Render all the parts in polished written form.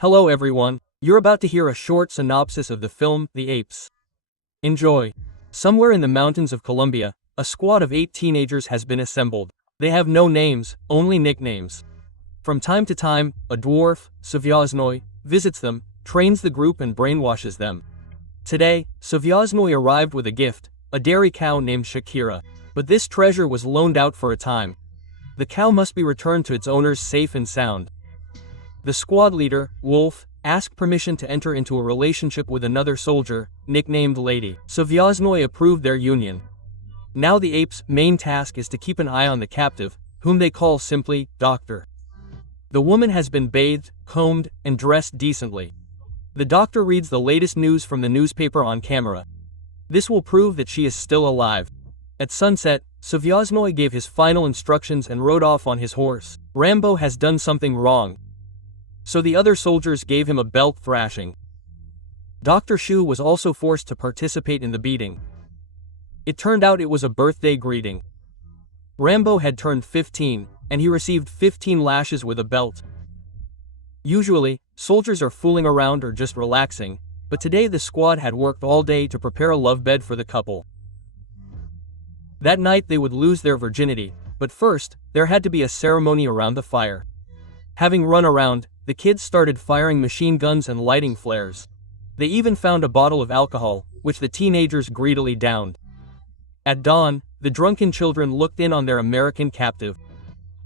Hello everyone, you're about to hear a short synopsis of the film, The Apes. Enjoy. Somewhere in the mountains of Colombia, a squad of 8 teenagers has been assembled. They have no names, only nicknames. From time to time, a dwarf, Savyaznoy, visits them, trains the group and brainwashes them. Today, Savyaznoy arrived with a gift, a dairy cow named Shakira. But this treasure was loaned out for a time. The cow must be returned to its owners safe and sound. The squad leader, Wolf, asked permission to enter into a relationship with another soldier, nicknamed Lady. Savyaznoy approved their union. Now the apes' main task is to keep an eye on the captive, whom they call simply, Doctor. The woman has been bathed, combed, and dressed decently. The doctor reads the latest news from the newspaper on camera. This will prove that she is still alive. At sunset, Savyaznoy gave his final instructions and rode off on his horse. Rambo has done something wrong. So the other soldiers gave him a belt thrashing. Dr. Shu was also forced to participate in the beating. It turned out it was a birthday greeting. Rambo had turned 15, and he received 15 lashes with a belt. Usually, soldiers are fooling around or just relaxing, but today the squad had worked all day to prepare a love bed for the couple. That night they would lose their virginity, but first, there had to be a ceremony around the fire. Having run around, the kids started firing machine guns and lighting flares. They even found a bottle of alcohol, which the teenagers greedily downed. At dawn, the drunken children looked in on their American captive.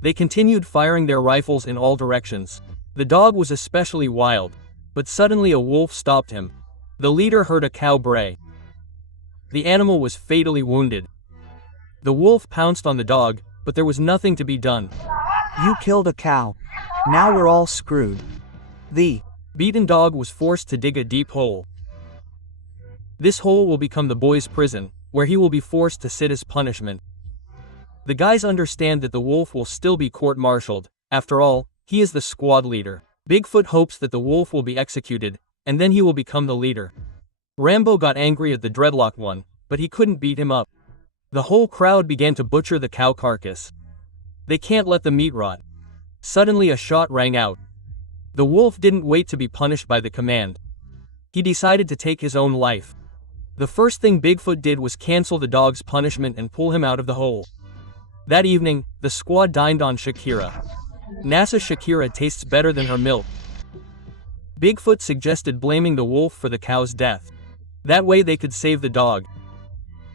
They continued firing their rifles in all directions. The dog was especially wild, but suddenly a wolf stopped him. The leader heard a cow bray. The animal was fatally wounded. The wolf pounced on the dog, but there was nothing to be done. You killed a cow. Now we're all screwed. The beaten dog was forced to dig a deep hole. This hole will become the boy's prison, where he will be forced to sit as punishment. The guys understand that the wolf will still be court-martialed. After all, he is the squad leader. Bigfoot hopes that the wolf will be executed, and then he will become the leader. Rambo got angry at the dreadlocked one, but he couldn't beat him up. The whole crowd began to butcher the cow carcass. They can't let the meat rot. Suddenly a shot rang out. The wolf didn't wait to be punished by the command. He decided to take his own life. The first thing Bigfoot did was cancel the dog's punishment and pull him out of the hole. That evening, the squad dined on Shakira. NASA Shakira tastes better than her milk. Bigfoot suggested blaming the wolf for the cow's death. That way they could save the dog.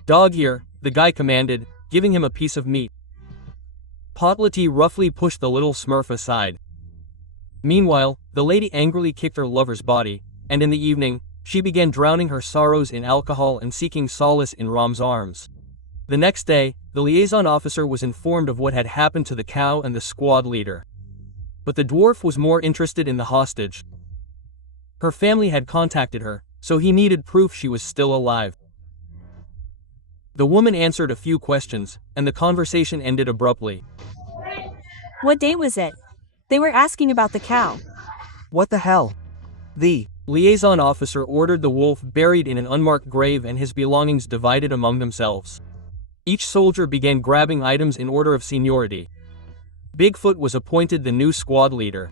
Dog here, the guy commanded, giving him a piece of meat. Potlety roughly pushed the little smurf aside. Meanwhile, the lady angrily kicked her lover's body, and in the evening, she began drowning her sorrows in alcohol and seeking solace in Ram's arms. The next day, the liaison officer was informed of what had happened to the cow and the squad leader. But the dwarf was more interested in the hostage. Her family had contacted her, so he needed proof she was still alive. The woman answered a few questions, and the conversation ended abruptly. What day was it? They were asking about the cow. What the hell? The liaison officer ordered the wolf buried in an unmarked grave and his belongings divided among themselves. Each soldier began grabbing items in order of seniority. Bigfoot was appointed the new squad leader.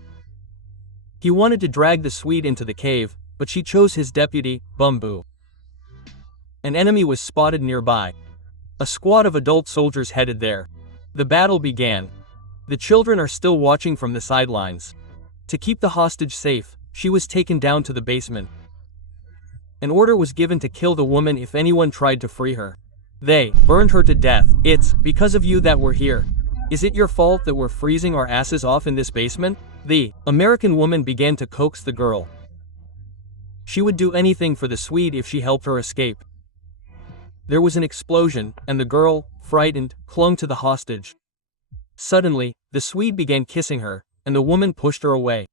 He wanted to drag the Swede into the cave, but she chose his deputy, Bumbu. An enemy was spotted nearby. A squad of adult soldiers headed there. The battle began. The children are still watching from the sidelines. To keep the hostage safe, she was taken down to the basement. An order was given to kill the woman if anyone tried to free her. They burned her to death. It's because of you that we're here. Is it your fault that we're freezing our asses off in this basement? The American woman began to coax the girl. She would do anything for the Swede if she helped her escape. There was an explosion, and the girl, frightened, clung to the hostage. Suddenly, the Swede began kissing her, and the woman pushed her away.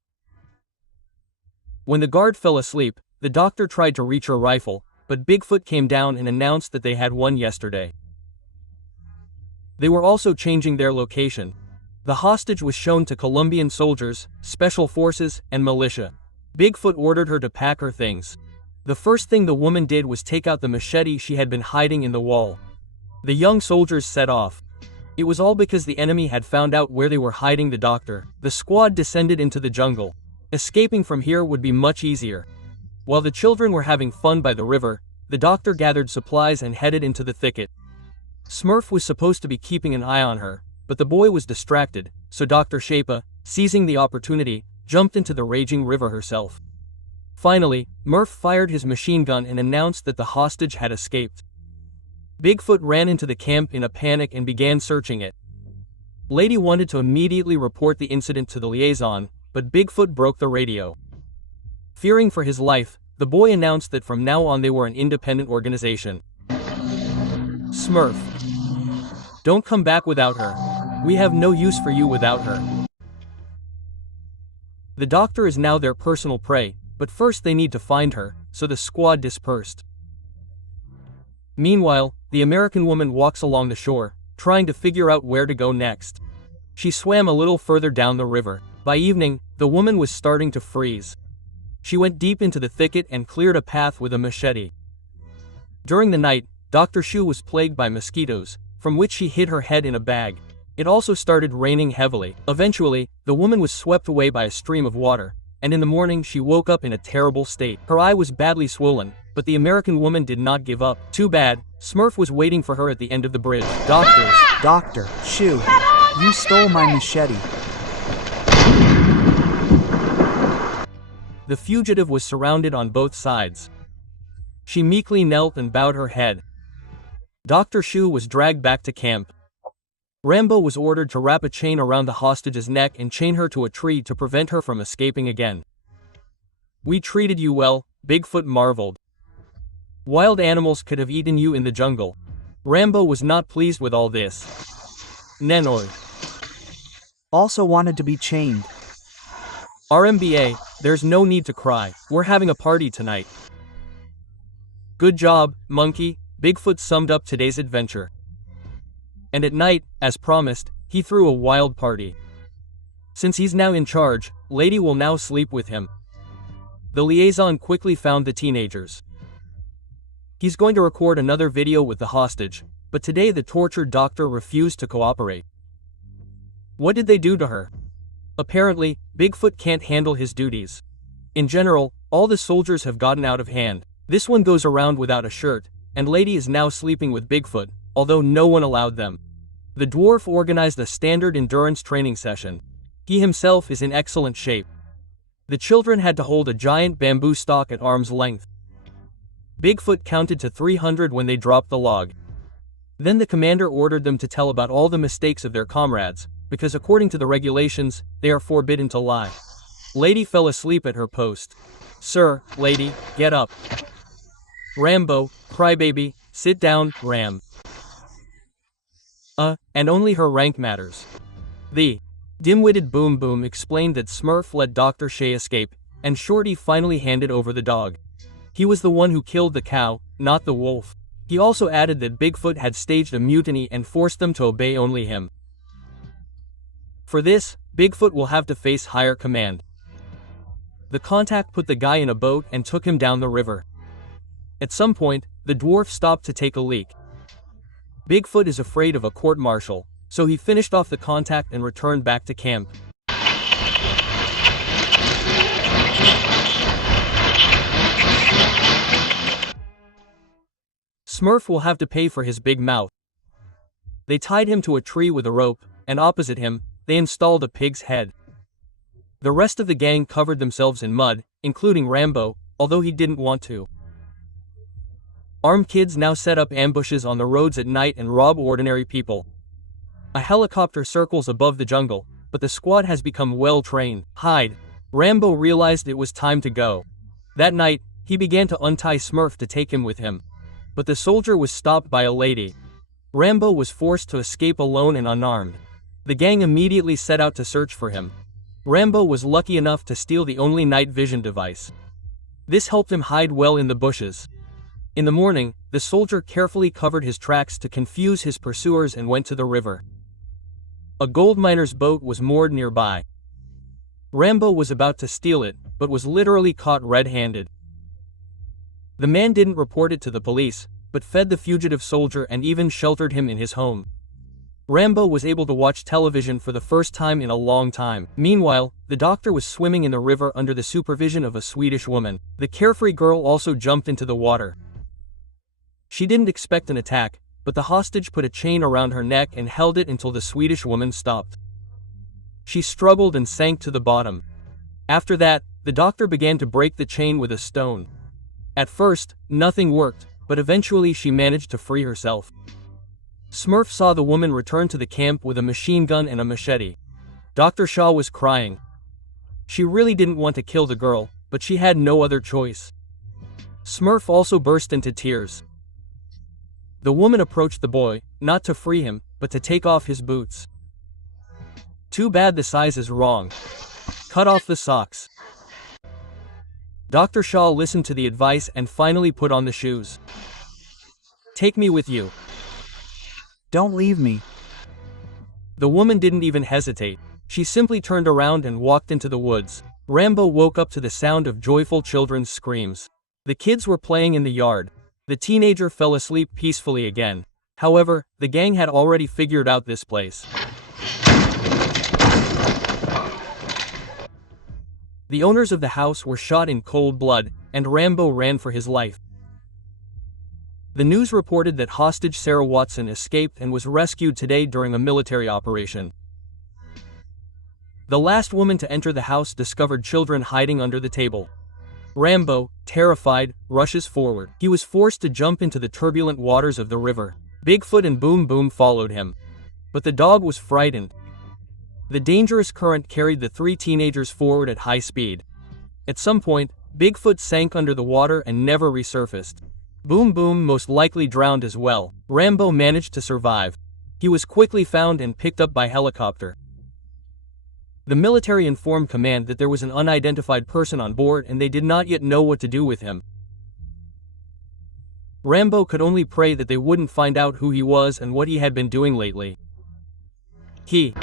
When the guard fell asleep, the doctor tried to reach her rifle, but Bigfoot came down and announced that they had won yesterday. They were also changing their location. The hostage was shown to Colombian soldiers, special forces, and militia. Bigfoot ordered her to pack her things. The first thing the woman did was take out the machete she had been hiding in the wall. The young soldiers set off. It was all because the enemy had found out where they were hiding the doctor. The squad descended into the jungle. Escaping from here would be much easier. While the children were having fun by the river, the doctor gathered supplies and headed into the thicket. Smurf was supposed to be keeping an eye on her, but the boy was distracted, so Dr. Shapa, seizing the opportunity, jumped into the raging river herself. Finally, Murph fired his machine gun and announced that the hostage had escaped. Bigfoot ran into the camp in a panic and began searching it. Lady wanted to immediately report the incident to the liaison, but Bigfoot broke the radio. Fearing for his life, the boy announced that from now on they were an independent organization. Smurf. Don't come back without her. We have no use for you without her. The doctor is now their personal prey, but first they need to find her, so the squad dispersed. Meanwhile, the American woman walks along the shore, trying to figure out where to go next. She swam a little further down the river. By evening, the woman was starting to freeze. She went deep into the thicket and cleared a path with a machete. During the night, Dr. Shu was plagued by mosquitoes, from which she hid her head in a bag. It also started raining heavily. Eventually, the woman was swept away by a stream of water, and in the morning she woke up in a terrible state. Her eye was badly swollen, but the American woman did not give up. Too bad, Smurf was waiting for her at the end of the bridge. Doctors. Dr. Shu, you stole my machete. The fugitive was surrounded on both sides. She meekly knelt and bowed her head. Dr. Shu was dragged back to camp. Rambo was ordered to wrap a chain around the hostage's neck and chain her to a tree to prevent her from escaping again. We treated you well, Bigfoot marveled. Wild animals could have eaten you in the jungle. Rambo was not pleased with all this. Nenoi. Also wanted to be chained. RMBA, there's no need to cry, we're having a party tonight. Good job, monkey, Bigfoot summed up today's adventure. And at night, as promised, he threw a wild party. Since he's now in charge, Lady will now sleep with him. The liaison quickly found the teenagers. He's going to record another video with the hostage, but today the tortured doctor refused to cooperate. What did they do to her? Apparently, Bigfoot can't handle his duties. In general, all the soldiers have gotten out of hand. This one goes around without a shirt, and Lady is now sleeping with Bigfoot, although no one allowed them. The dwarf organized a standard endurance training session. He himself is in excellent shape. The children had to hold a giant bamboo stalk at arm's length. Bigfoot counted to 300 when they dropped the log. Then the commander ordered them to tell about all the mistakes of their comrades, because according to the regulations, they are forbidden to lie. Lady fell asleep at her post. Sir, Lady, get up. Rambo, crybaby, sit down, Ram. And only her rank matters. The dim-witted Boom Boom explained that Smurf let Dr. Shea escape, and Shorty finally handed over the dog. He was the one who killed the cow, not the wolf. He also added that Bigfoot had staged a mutiny and forced them to obey only him. For this, Bigfoot will have to face higher command. The contact put the guy in a boat and took him down the river. At some point, the dwarf stopped to take a leak. Bigfoot is afraid of a court-martial, so he finished off the contact and returned back to camp. Smurf will have to pay for his big mouth. They tied him to a tree with a rope, and opposite him, they installed a pig's head. The rest of the gang covered themselves in mud, including Rambo, although he didn't want to. Armed kids now set up ambushes on the roads at night and rob ordinary people. A helicopter circles above the jungle, but the squad has become well-trained. Hide. Rambo realized it was time to go. That night, he began to untie Smurf to take him with him. But the soldier was stopped by a lady. Rambo was forced to escape alone and unarmed. The gang immediately set out to search for him. Rambo was lucky enough to steal the only night vision device. This helped him hide well in the bushes. In the morning, the soldier carefully covered his tracks to confuse his pursuers and went to the river. A gold miner's boat was moored nearby. Rambo was about to steal it, but was literally caught red-handed. The man didn't report it to the police, but fed the fugitive soldier and even sheltered him in his home. Rambo was able to watch television for the first time in a long time. Meanwhile, the doctor was swimming in the river under the supervision of a Swedish woman. The carefree girl also jumped into the water. She didn't expect an attack, but the hostage put a chain around her neck and held it until the Swedish woman stopped. She struggled and sank to the bottom. After that, the doctor began to break the chain with a stone. At first, nothing worked, but eventually she managed to free herself. Smurf saw the woman return to the camp with a machine gun and a machete. Dr. Shaw was crying. She really didn't want to kill the girl, but she had no other choice. Smurf also burst into tears. The woman approached the boy, not to free him, but to take off his boots. Too bad the size is wrong. Cut off the socks. Dr. Shaw listened to the advice and finally put on the shoes. Take me with you. Don't leave me. The woman didn't even hesitate. She simply turned around and walked into the woods. Rambo woke up to the sound of joyful children's screams. The kids were playing in the yard. The teenager fell asleep peacefully again. However, the gang had already figured out this place. The owners of the house were shot in cold blood, and Rambo ran for his life. The news reported that hostage Sarah Watson escaped and was rescued today during a military operation. The last woman to enter the house discovered children hiding under the table. Rambo, terrified, rushes forward. He was forced to jump into the turbulent waters of the river. Bigfoot and Boom Boom followed him. But the dog was frightened. The dangerous current carried the three teenagers forward at high speed. At some point, Bigfoot sank under the water and never resurfaced. Boom Boom most likely drowned as well. Rambo managed to survive. He was quickly found and picked up by helicopter. The military informed command that there was an unidentified person on board and they did not yet know what to do with him. Rambo could only pray that they wouldn't find out who he was and what he had been doing lately. He